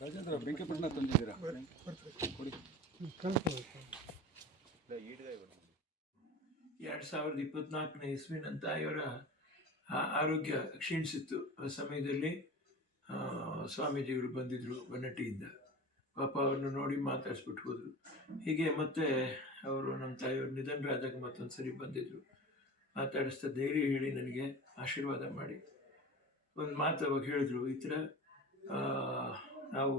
ರಾಜೇಂದ್ರ ಬೆಂಕಿಪಟ್ಟಣ ತಂದಿದ್ದೀರಾ? ಕೊಡಿ. ಎರಡು ಸಾವಿರದ ಇಪ್ಪತ್ನಾಲ್ಕನೇ ಇಸ್ವಿ ಇವರ ಆರೋಗ್ಯ ಕ್ಷೀಣಿಸಿತ್ತು. ಆ ಸಮಯದಲ್ಲಿ ಆ, ಸ್ವಾಮೀಜಿಗಳು ಬಂದಿದ್ದರು ಬನ್ನಟ್ಟಿಯಿಂದ ಪಾಪ ಅವ್ರನ್ನ ನೋಡಿ ಮಾತಾಡಿಸ್ಬಿಟ್ಟು ಹೋದರು. ಹೀಗೆ ಮತ್ತೆ ಅವರು ನಮ್ಮ ತಾಯಿಯವರು ನಿಧನರಾದಾಗ ಮತ್ತೊಂದು ಸರಿ ಬಂದಿದ್ದರು ಮಾತಾಡಿಸ್ತಾ ಧೈರ್ಯ ಹೇಳಿ ನನಗೆ ಆಶೀರ್ವಾದ ಮಾಡಿ. ಒಂದು ಮಾತು ಅವಾಗ ಹೇಳಿದ್ರು ಈ ಥರ ಆ, ನಾವು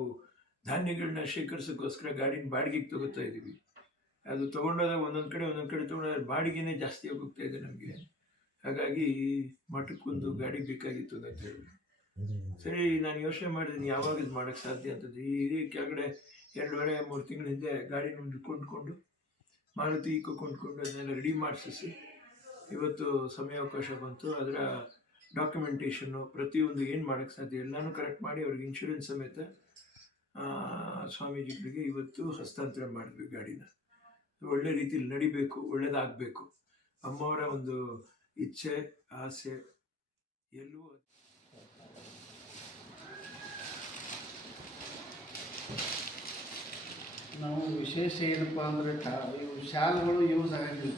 ಧಾನ್ಯಗಳನ್ನ ಶೇಖರಿಸೋಕ್ಕೋಸ್ಕರ ಗಾಡಿನ ಬಾಡಿಗೆಗೆ ತಗೋತಾ ಇದ್ದೀವಿ ಅದು ತೊಗೊಂಡಾಗ ಒಂದೊಂದು ಕಡೆ ಒಂದೊಂದು ಕಡೆ ತೊಗೊಂಡಾಗ ಬಾಡಿಗೆನೇ ಜಾಸ್ತಿ ಹೋಗ್ತಾ ಇದೆ ನಮಗೆ. ಹಾಗಾಗಿ ಮಠಕ್ಕೊಂದು ಗಾಡಿ ಬೇಕಾಗಿತ್ತು ಅಂತ ಹೇಳಿ ಸರಿ, ನಾನು ಯೋಚನೆ ಮಾಡಿದ್ದೀನಿ ಯಾವಾಗ ಇದು ಮಾಡೋಕ್ಕೆ ಸಾಧ್ಯ ಅಂತದ್ದು ಈ ಕೆಳಗಡೆ ಎರಡೂವರೆ, ಮೂರು ತಿಂಗಳ ಹಿಂದೆ ಗಾಡಿನ ಕೊಂಡ್ಕೊಂಡು, ಮಾರುತಿ ಕೊಂಡ್ಕೊಂಡು ಅದನ್ನೆಲ್ಲ ರೆಡಿ ಮಾಡಿಸಿ ಇವತ್ತು ಸಮಯಾವಕಾಶ ಬಂತು. ಅದರ ಡಾಕ್ಯುಮೆಂಟೇಷನ್ನು ಪ್ರತಿಯೊಂದು ಏನು ಮಾಡೋಕ್ಕೆ ಸಾಧ್ಯ ಎಲ್ಲನೂ ಕರೆಕ್ಟ್ ಮಾಡಿ ಅವ್ರಿಗೆ ಇನ್ಶೂರೆನ್ಸ್ ಸಮೇತ ಸ್ವಾಮೀಜಿಗಳಿಗೆ ಇವತ್ತು ಹಸ್ತಾಂತರ ಮಾಡಬೇಕು ಗಾಡಿನ. ಒಳ್ಳೆ ರೀತಿಯಲ್ಲಿ ನಡಿಬೇಕು, ಒಳ್ಳೇದಾಗಬೇಕು. ಅಮ್ಮವರ ಒಂದು ಇಚ್ಛೆ, ಆಸೆ ಎಲ್ಲೂ ನಾವು ವಿಶೇಷ ಏನಪ್ಪ ಅಂದರೆ ಇವು ಶಾಲ್ಗಳು ಯೂಸ್ ಆಗಂಗಿಲ್ಲ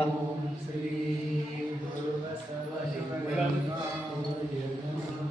Saludos a todos los.